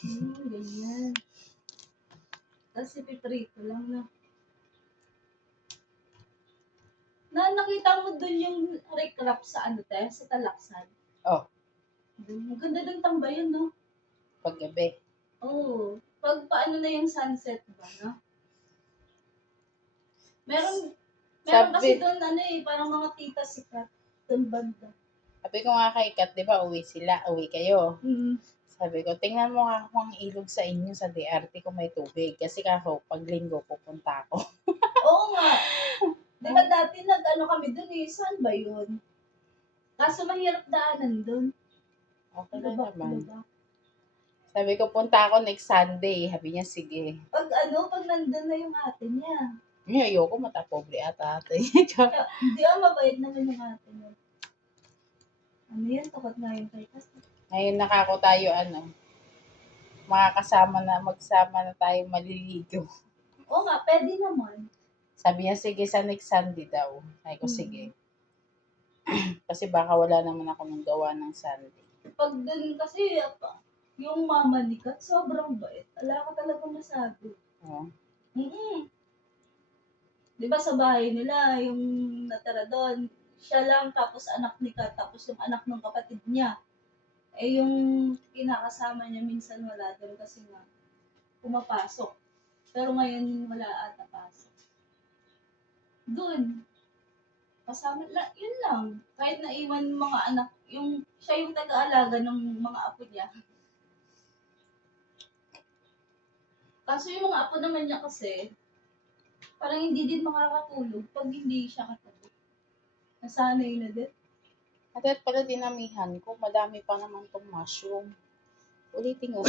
Ganyan. Tapos ipiprito lang na. Nakita mo dun yung recrap sa ano sa Talaksan? Oh, Maganda dun tambayan, no? paggabi. Oo. Pag paano na yung sunset ba, no? Meron kasi doon parang mga tita sikat doon banda. Sabi ko nga kay Kat, di ba, uwi kayo. Mm. Sabi ko, tingnan mo nga kung ang ilog sa inyo sa DRT kung may tubig. Kasi kako, pag linggo, pupunta ako. Oo nga. Di ba dati kami doon saan ba yun? Kaso mahirap daanan doon. Okay lang naman. Sabi ko, punta ako next Sunday. Sabi niya, sige. Pag nandun na yung ate niya. Ayoko, matapobre ate. Hindi mabait naman yung ate niya. Ano yan, takot nga yung kay Kas. Ngayon nakako tayo, magsama na tayo maliligo. Oo nga, pwede naman. Sabi niya, sige, sa next Sunday daw. Sabi ko, sige. Kasi baka wala naman ako nang gawa ng Sunday. Pag dun kasi, yung mama ni Kat, sobrang bait. Wala ka talaga masabi. Oo. Di ba sa bahay nila, yung natara doon, siya lang, tapos anak ni Kat, tapos yung anak ng kapatid niya. Yung kinakasama niya minsan wala doon kasi nga pumapasok. Pero ngayon wala ata pasok. Doon, kasama, yun lang. Kahit naiwan mga anak, siya yung taga-alaga ng mga apo niya. Kaso yung mga apo naman niya kasi, parang hindi din makakatulog pag hindi siya katabi. Nasanay na din. At pala dinamihan ko, madami pa naman tong mushroom. Ulitin ko.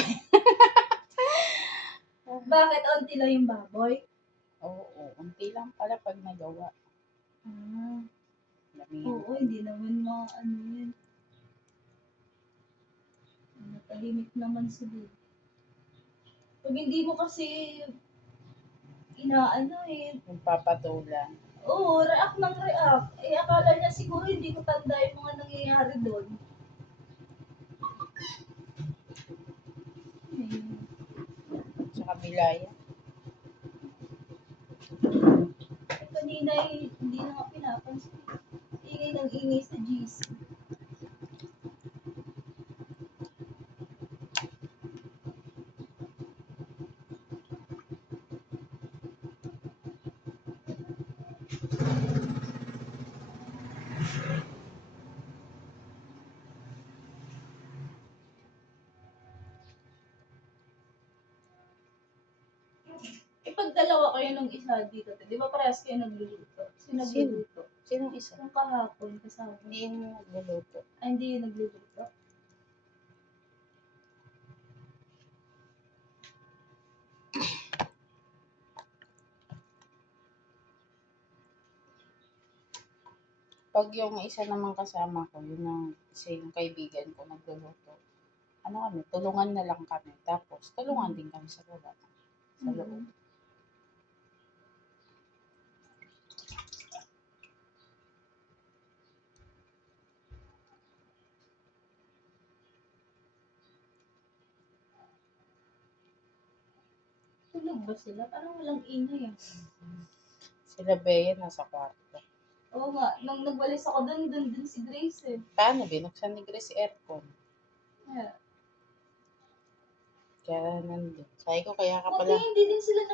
Bakit? Unti lang yung baboy? Oo, unti lang pala pag nagawa. Oo, hindi naman yun. Natahimik naman sila. Pag hindi mo kasi Yung papatulan. Oo, react ng react. Akala niya siguro hindi ko tanda yung mga nangyayari doon. Sa kabila yan. Kanina hindi na nga pinapansin. Ingay ng ingay sa GC. Pag dalawa kayo nung isa dito, di ba parehas kayo nagluluto? Nagluluto? Sinong isa? Yung kahapon kasama. Hindi yun nagluluto. Hindi yun nagluluto? Pag yung isa namang kasama ko, yun yung kaibigan ko nagluluto. Tulungan na lang kami. Tapos, tulungan din kami sa baba. Sa loob. Tulog ba sila? Parang walang ingay Sila Bea nasa kwarto. Oo nga, nung nagwalis ako doon si Grace Paano binuksan ni Grace aircon? Yeah. Kaya nandun. Sabi ko kaya ka pala. Hindi din sila